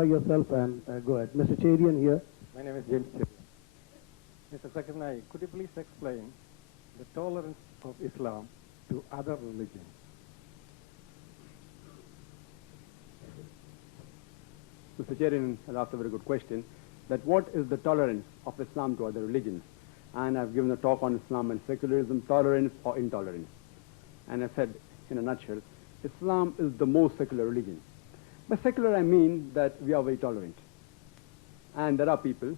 Yourself and go ahead. Mr. Chadian here. My name is James Chadian. Mr. Zakir Naik, could you please explain the tolerance of Islam to other religions? Mr. Chairman has asked a very good question, that what is the tolerance of Islam to other religions? And I've given a talk on Islam and secularism, tolerance or intolerance. And I said, in a nutshell, Islam is the most secular religion. By secular, I mean that we are very tolerant. And there are people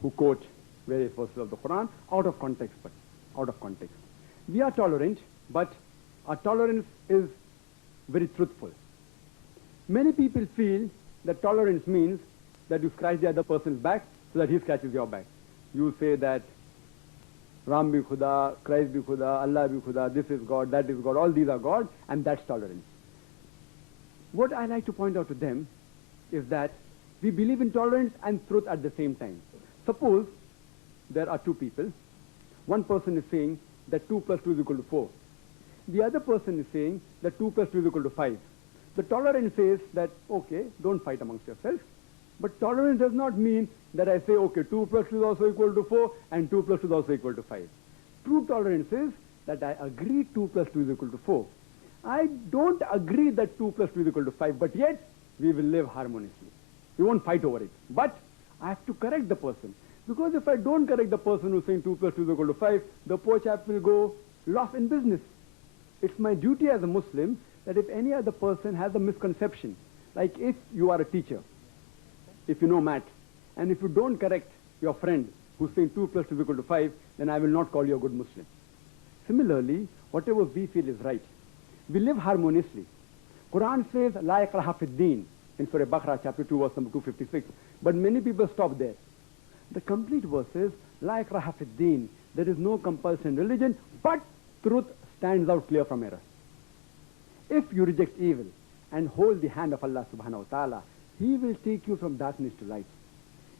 who quote various verses of the Quran out of context, but out of context. We are tolerant, but our tolerance is very truthful. Many people feel that tolerance means that you scratch the other person's back so that he scratches your back. You say that Ram bhi Khuda, Christ bhi Khuda, Allah bhi Khuda, this is God, that is God, all these are God, and that's tolerance. What I like to point out to them is that we believe in tolerance and truth at the same time. Suppose there are two people. One person is saying that 2 plus 2 is equal to 4. The other person is saying that 2 plus 2 is equal to 5. The tolerance says that, okay, don't fight amongst yourselves. But tolerance does not mean that I say, okay, 2 plus 2 is also equal to 4 and 2 plus 2 is also equal to 5. True tolerance is that I agree 2 plus 2 is equal to 4. I don't agree that 2 plus 2 is equal to 5, but yet we will live harmoniously. We won't fight over it. But I have to correct the person. Because if I don't correct the person who's saying 2 plus 2 is equal to 5, the poor chap will go lost in business. It's my duty as a Muslim that if any other person has a misconception, like if you are a teacher, if you know math, and if you don't correct your friend who's saying 2 plus 2 is equal to 5, then I will not call you a good Muslim. Similarly, whatever we feel is right, we live harmoniously. Quran says, La ikraha fid deen, in Surah Baqarah, chapter 2, verse number 256. But many people stop there. The complete verse says, La ikraha fid deen, there is no compulsion in religion, but truth stands out clear from error. If you reject evil and hold the hand of Allah subhanahu wa ta'ala, He will take you from darkness to light.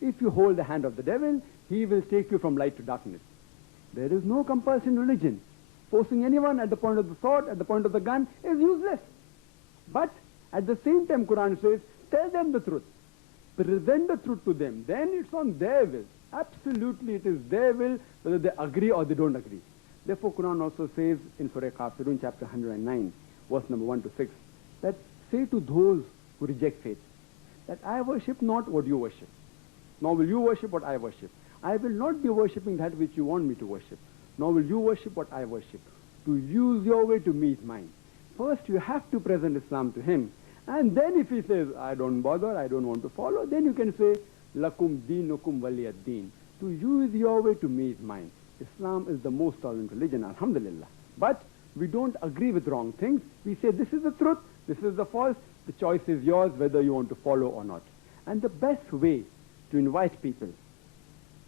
If you hold the hand of the devil, he will take you from light to darkness. There is no compulsion in religion. Forcing anyone at the point of the sword, at the point of the gun, is useless. But at the same time, Quran says, tell them the truth. Present the truth to them. Then it's on their will. Absolutely, it is their will, whether they agree or they don't agree. Therefore, Quran also says in Surah Kafirun, chapter 109, verse number 1 to 6, that say to those who reject faith, that I worship not what you worship, nor will you worship what I worship. I will not be worshipping that which you want me to worship, nor will you worship what I worship. To use your way to meet mine. First, you have to present Islam to him. And then if he says, I don't bother, I don't want to follow, then you can say, Lakum deenukum waliyad deen. To use your way to meet mine. Islam is the most tolerant religion, alhamdulillah. But we don't agree with wrong things. We say, this is the truth, this is the false. The choice is yours whether you want to follow or not. And the best way to invite people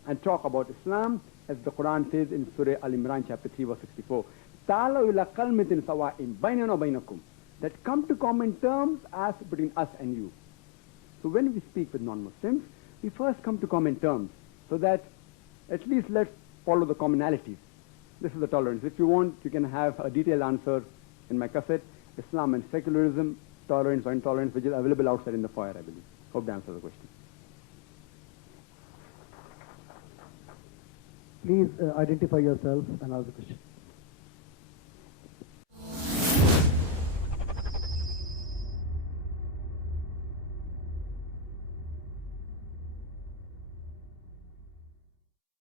and talk about Islam, as the Quran says in Surah Al-Imran, chapter 3, verse 64, Ta'alaw ila qalmatin sawa'in baynana wa baynakum, that come to common terms as between us and you. So when we speak with non-Muslims, we first come to common terms, so that at least let's follow the commonalities. This is the tolerance. If you want, you can have a detailed answer in my cassette, Islam and Secularism, Tolerance or Intolerance, which is available outside in the foyer, I believe. Hope that answers the question. Please identify yourself and ask the question.